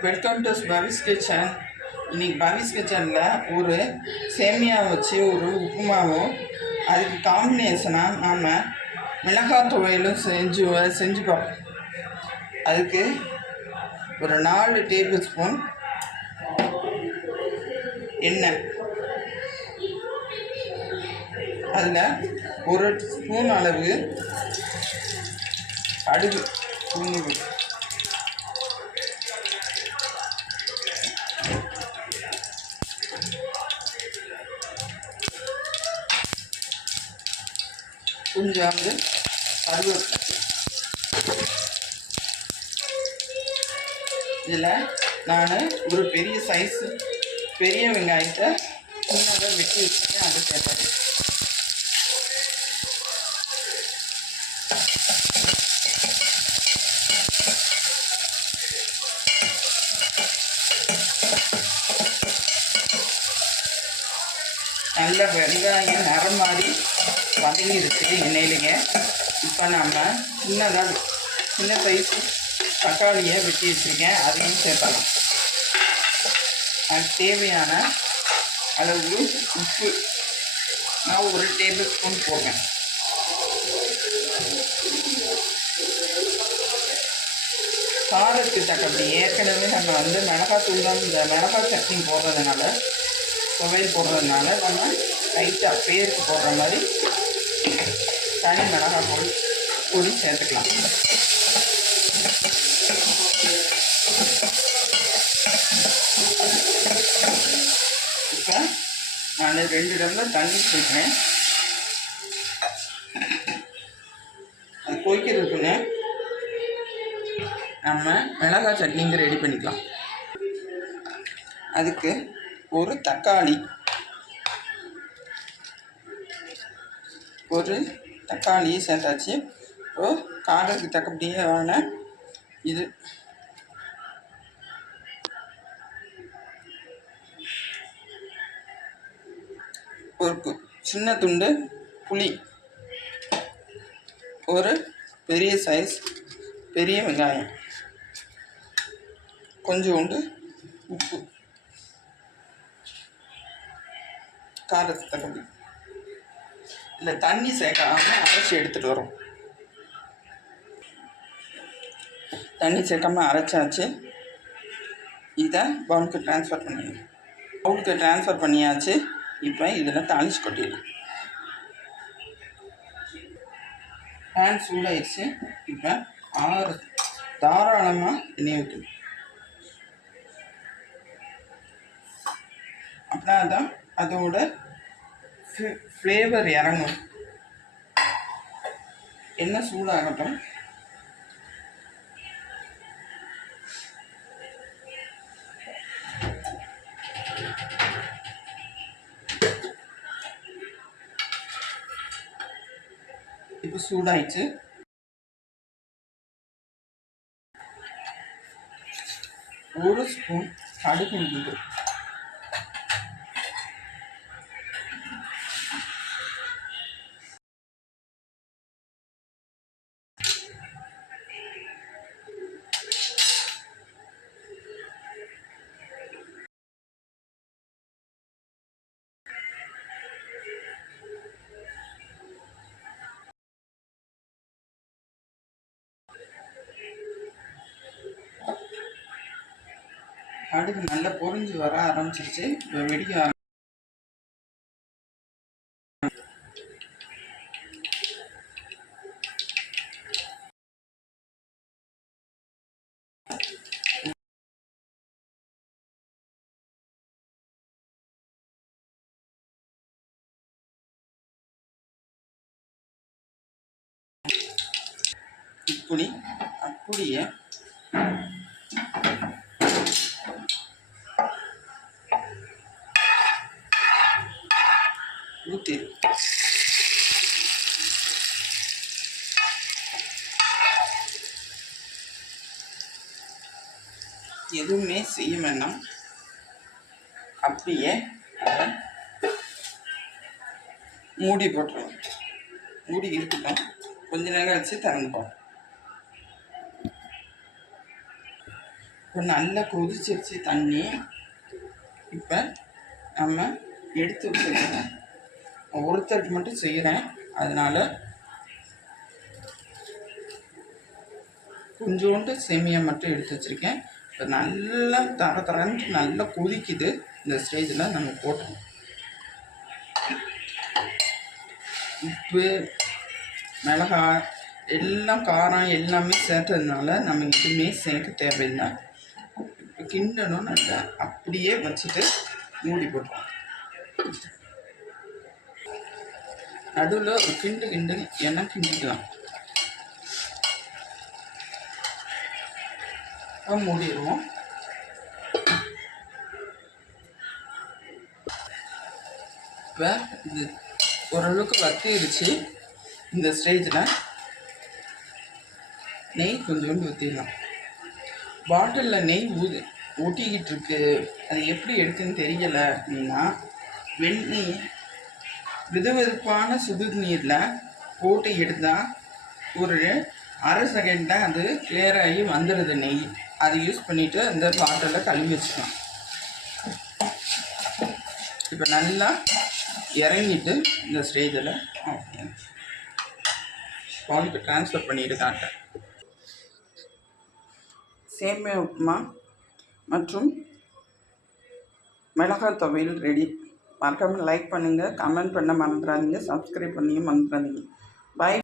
Welcome to Pavis kitchen இன்னைக்கு பவிஸ் கிச்சனில் ஒரு சேமியா வச்சு ஒரு உப்புமாவும் அதுக்கு காம்பினேஷனாக நாம் மிளகாய் துவையலும் செஞ்சு செஞ்சு பார்ப்போம். அதுக்கு ஒரு நாலு டேபிள் ஸ்பூன் எண்ணெய். அதில் ஒரு ஸ்பூன் அளவு அடுகு உளுந்து கொஞ்சம் வந்து கருவேப்பிலை. இதில் நான் ஒரு பெரிய சைஸு பெரிய வெங்காயத்தை சின்னதாக வெட்டி வச்சுட்டு அதை சேர்த்தேன் நல்ல வெங்காயம் நிறம் மாதிரி வதங்கிருச்சு எண்ணெயிலுங்க இப்போ நம்ம சின்னதாக சின்ன சைஸ் தக்காளியை வெட்டி வச்சுருக்கேன். அதையும் சேர்த்தலாம் அதுக்கு தேவையான அளவு உப்பு. நான் ஒரு டேபிள் ஸ்பூன் போடுறேன். காரத்துக்கு தக்கபடி ஏற்கனவே நம்ம வந்து மிளகாத்தூள் தான் இந்த மிளகாய் சட்னி போடுறதுனால துவையல் போடுறதுனால நம்ம லைட்டாக பேருக்கு போடுற மாதிரி தனி மிளகாய் பொடி பொடி சேர்த்துக்கலாம். இப்போ நான் ரெண்டு டம்ளர் தண்ணி சேர்க்குறேன் அது கொதிக்கிறதுக்குன்னு நம்ம மிளகாய் சட்னிங்க ரெடி பண்ணிக்கலாம். அதுக்கு ஒரு தக்காளி ஒரு தக்காளியை சேர்த்தாச்சு. இப்போ காரத்துக்கு தக்கப்படியான இது. ஒரு சின்ன துண்டு புளி. ஒரு பெரிய சைஸ் பெரிய வெங்காயம். கொஞ்சோண்டு உப்பு. காரத்துக்கு தக்கபடி இல்லை தண்ணி சேர்க்காம அரைச்சி எடுத்துகிட்டு வரும். தண்ணி சேர்க்காம அரைச்சாச்சு. இதை பவுலுக்கு ட்ரான்ஸ்ஃபர் பண்ணிடலாம். பவுலுக்கு ட்ரான்ஸ்ஃபர் பண்ணியாச்சு. இப்போ இதில் தாளிச்சு கொட்டிடலாம். பேன் சூடாயிடுச்சு. இப்போ ஆறு தாராளமாக எண்ணெய் வைக்கணும். அப்படின்னா தான் அதோட ஃப்ளேவர் இறங்கும். எண்ணெய் சூடாகட்டும். இப்போ சூடாயிடுச்சு. ஒரு ஸ்பூன் கடுகு கடுகு நல்லா பொறிஞ்சு வர ஆரம்பிச்சிருச்சு. இப்போ வெடிக்க இப்படி அப்படியே ஊற்றி எதுவுமே செய்ய வேண்டாம். அப்படியே மூடி போட்டுருவோம். மூடி இருக்கட்டும் கொஞ்ச நேரம் கழிச்சு திறந்து பார்ப்போம் இப்போ நல்லா கொதிச்சிருச்சு தண்ணி இப்போ நம்ம எடுத்து வச்சுருக்கோம் ஒருத்தருக்கு மட்டும் செய்கிறேன் அதனால் கொஞ்சோண்டு சேமியா மட்டும் எடுத்து வச்சுருக்கேன். இப்போ நல்லா தர தரன்ட்டு நல்லா கொதிக்குது. இந்த ஸ்டேஜில் நம்ம போட்டோம். உப்பு மிளகாய் எல்லாம் காரம் எல்லாமே சேர்த்ததுனால நம்ம எதுவுமே சேர்க்க தேவையில்லை. இப்போ கிண்டணும் நல்லா. அப்படியே வச்சுட்டு மூடி போட்டோம் நடுவில் ஒரு கிண்டு கிண்டு எண்ணெய் கிண்டிக்கலாம். மூடிடுவோம். இப்போ இது ஓரளவுக்கு வத்திடுச்சு இந்த ஸ்டேஜில் நெய் கொஞ்சோண்டு ஊற்றிடலாம் பாட்டிலில் நெய் ஊது ஊட்டிக்கிட்டு இருக்கு. அது எப்படி எடுக்குன்னு தெரியலை அப்படின்னா வெண்ணெய் விதவிதப்பான சுடு நீரில் போட்டு எடுத்தால் ஒரு அரை செகண்டில் அது கிளியர் ஆகி வந்துடுது நெய். அதை யூஸ் பண்ணிவிட்டு அந்த பாட்டில் கழுவி வச்சுக்கலாம். இப்போ நல்லா இறங்கிட்டு இந்த ஸ்டேஜில் பாலுக்கு ட்ரான்ஸ்ஃபர் பண்ணிட்டு காட்டேன் சேமியா உப்புமா மற்றும் மிளகாய் துவையல் ரெடி மறக்காமல் லைக் பண்ணுங்கள் கமெண்ட் பண்ண மறந்துடாதீங்க சப்ஸ்கிரைப் பண்ணியும் மறந்துடாதீங்க. பாய்